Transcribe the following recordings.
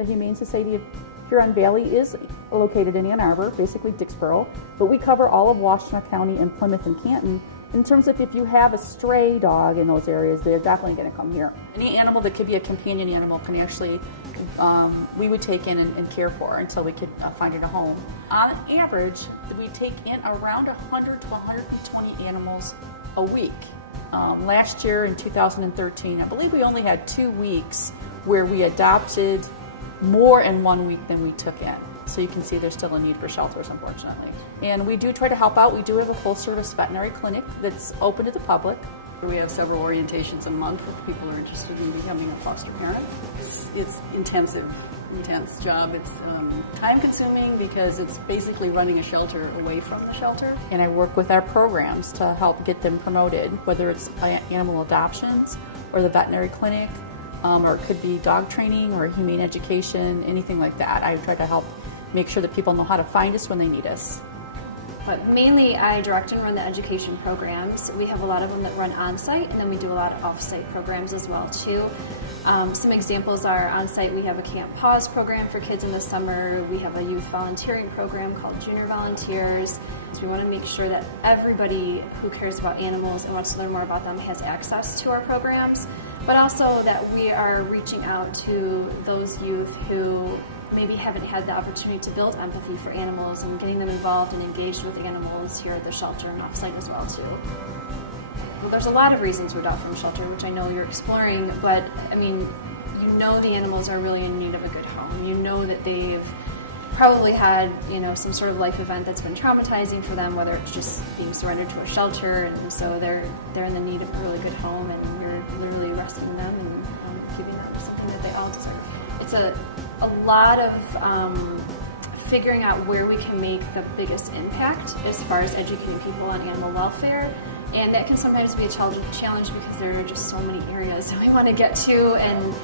The Humane Society of Huron Valley is located in Ann Arbor, basically Dixboro, but we cover all of Washtenaw County and Plymouth and Canton. In terms of if you have a stray dog in those areas, they're definitely going to come here. Any animal that could be a companion animal can actually, we would take in and care for until we could find it a home. On average, we take in around 100 to 120 animals a week. Last year in 2013, I believe we only had 2 weeks where we adopted more in 1 week than we took in. So you can see there's still a need for shelters, unfortunately. And we do try to help out. We do have a full-service veterinary clinic that's open to the public. We have several orientations a month for people who are interested in becoming a foster parent. It's intense job. It's time-consuming because it's basically running a shelter away from the shelter. And I work with our programs to help get them promoted, whether it's animal adoptions or the veterinary clinic, or it could be dog training or humane education, anything like that. I try to help make sure that people know how to find us when they need us. But mainly I direct and run the education programs. We have a lot of them that run on-site, and then we do a lot of off-site programs as well too. Some examples are on-site we have a Camp Pause program for kids in the summer. We have a youth volunteering program called Junior Volunteers. So we want to make sure that everybody who cares about animals and wants to learn more about them has access to our programs, but also that we are reaching out to those youth who maybe haven't had the opportunity to build empathy for animals and getting them involved and engaged with animals here at the shelter and off-site as well too. Well, there's a lot of reasons to adopt from shelter, which I know you're exploring, but I mean, you know the animals are really in need of a good home. You know that they've probably had, some sort of life event that's been traumatizing for them, whether it's just being surrendered to a shelter, and so they're in the need of a really good home, and you're literally rescuing them and giving them something that they all deserve. It's a lot of figuring out where we can make the biggest impact as far as educating people on animal welfare, and that can sometimes be a challenge because there are just so many areas that we want to get to, and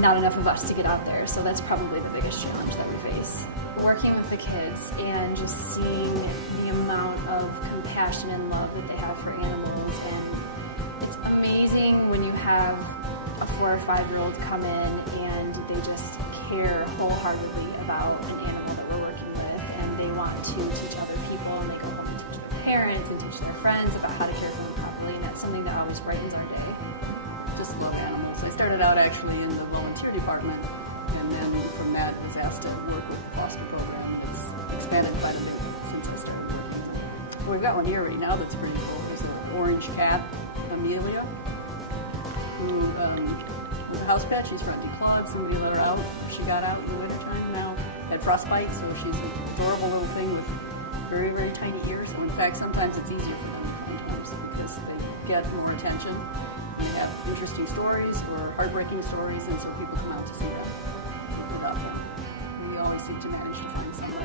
not enough of us to get out there. So that's probably the biggest challenge that we face. Working with the kids and just seeing the amount of compassion and love that they have for animals, and it's amazing when you have a 4 or 5-year-old come in and they just care wholeheartedly about an animal that we're working with, and they want to teach other people, and they go home and teach their parents and teach their friends about how to care for them properly, and that's something that always brightens our day. Just love animals. I started out actually in the volunteer department, and then from that was asked to work with the foster program. It's expanded quite a bit since I started working. We've got one here right now that's pretty cool. There's an orange cat, Amelia, who was a house pet. She's from declawed, so we let her out. She got out in the wintertime now, had frostbite, so she's an adorable little thing with very, very tiny ears. So in fact, sometimes it's easier for them sometimes because they get more attention. They have interesting stories or heartbreaking stories, and so people come out to see them without them. And we always seem to manage to find somebody.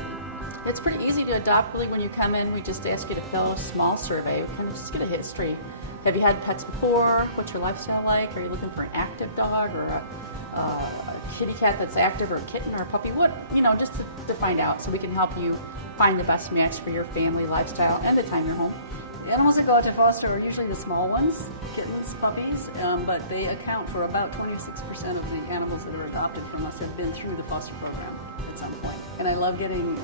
It's pretty easy to adopt. Really, when you come in, we just ask you to fill out a small survey. We kind of just get a history. Have you had pets before? What's your lifestyle like? Are you looking for an active dog or a kitty cat that's active, or a kitten or a puppy? Just to find out, so we can help you find the best match for your family lifestyle and the time you're home. The animals that go out to foster are usually the small ones, kittens, puppies, but they account for about 26% of the animals that are adopted from us have been through the foster program at some point. And I love getting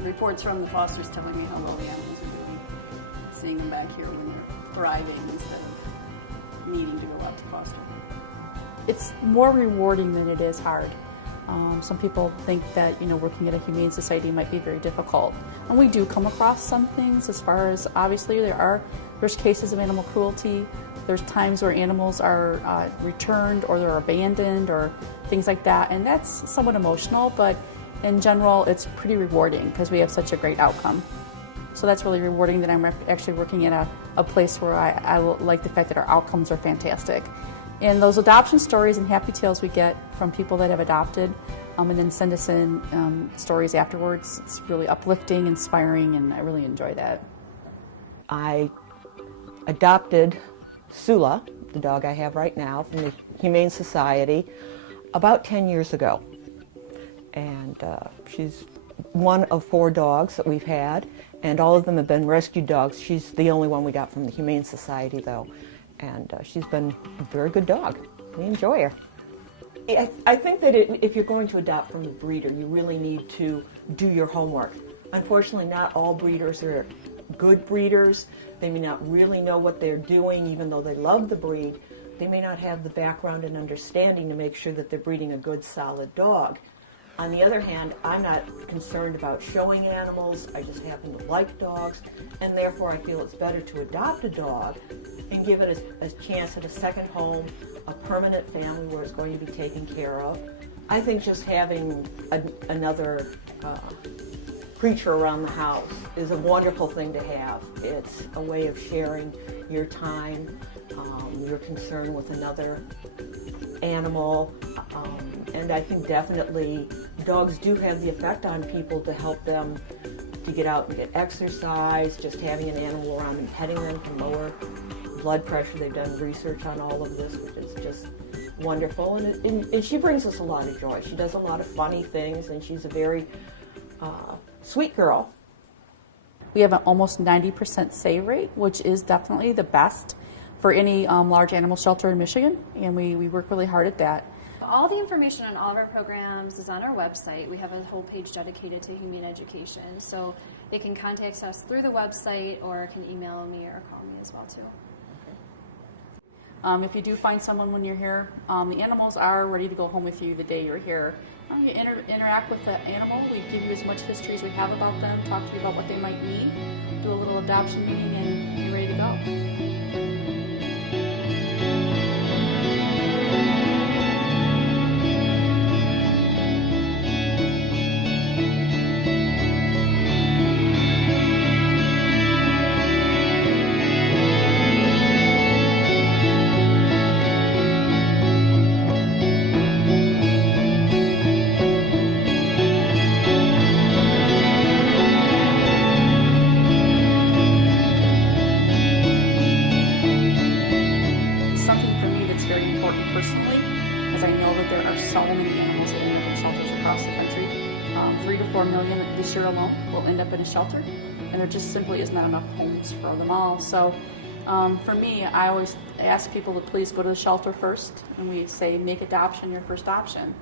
reports from the fosters telling me how well the animals are doing, seeing them back here when they're thriving instead of needing to go out to foster. It's more rewarding than it is hard. Some people think that working at a humane society might be very difficult, and we do come across some things. As far as obviously there's cases of animal cruelty. There's times where animals are returned or they're abandoned or things like that, and that's somewhat emotional. But in general, it's pretty rewarding because we have such a great outcome. So that's really rewarding that I'm actually working at a place where I like the fact that our outcomes are fantastic. And those adoption stories and happy tales we get from people that have adopted and then send us in stories afterwards, it's really uplifting, inspiring, and I really enjoy that. I adopted Sula, the dog I have right now, from the Humane Society about 10 years ago. And she's one of 4 dogs that we've had, and all of them have been rescue dogs. She's the only one we got from the Humane Society, though. And she's been a very good dog. We enjoy her. I think that if you're going to adopt from the breeder, you really need to do your homework. Unfortunately, not all breeders are good breeders. They may not really know what they're doing, even though they love the breed. They may not have the background and understanding to make sure that they're breeding a good, solid dog. On the other hand, I'm not concerned about showing animals. I just happen to like dogs, and therefore I feel it's better to adopt a dog and give it a chance at a second home, a permanent family where it's going to be taken care of. I think just having another creature around the house is a wonderful thing to have. It's a way of sharing your time, your concern with another animal, and I think definitely dogs do have the effect on people to help them to get out and get exercise. Just having an animal around and petting them can lower blood pressure. They've done research on all of this, which is just wonderful, and she brings us a lot of joy. She does a lot of funny things, and she's a very sweet girl. We have an almost 90% save rate, which is definitely the best for any large animal shelter in Michigan, and we work really hard at that. All the information on all of our programs is on our website. We have a whole page dedicated to humane education, so they can contact us through the website or can email me or call me as well too. If you do find someone when you're here, the animals are ready to go home with you the day you're here. You interact with the animal. We give you as much history as we have about them, talk to you about what they might need, do a little adoption meeting, and you're ready to go. Personally, as I know that there are so many animals that end up in shelters across the country. 3 to 4 million this year alone will end up in a shelter, and there just simply is not enough homes for them all. So for me, I always ask people to please go to the shelter first, and we say make adoption your first option.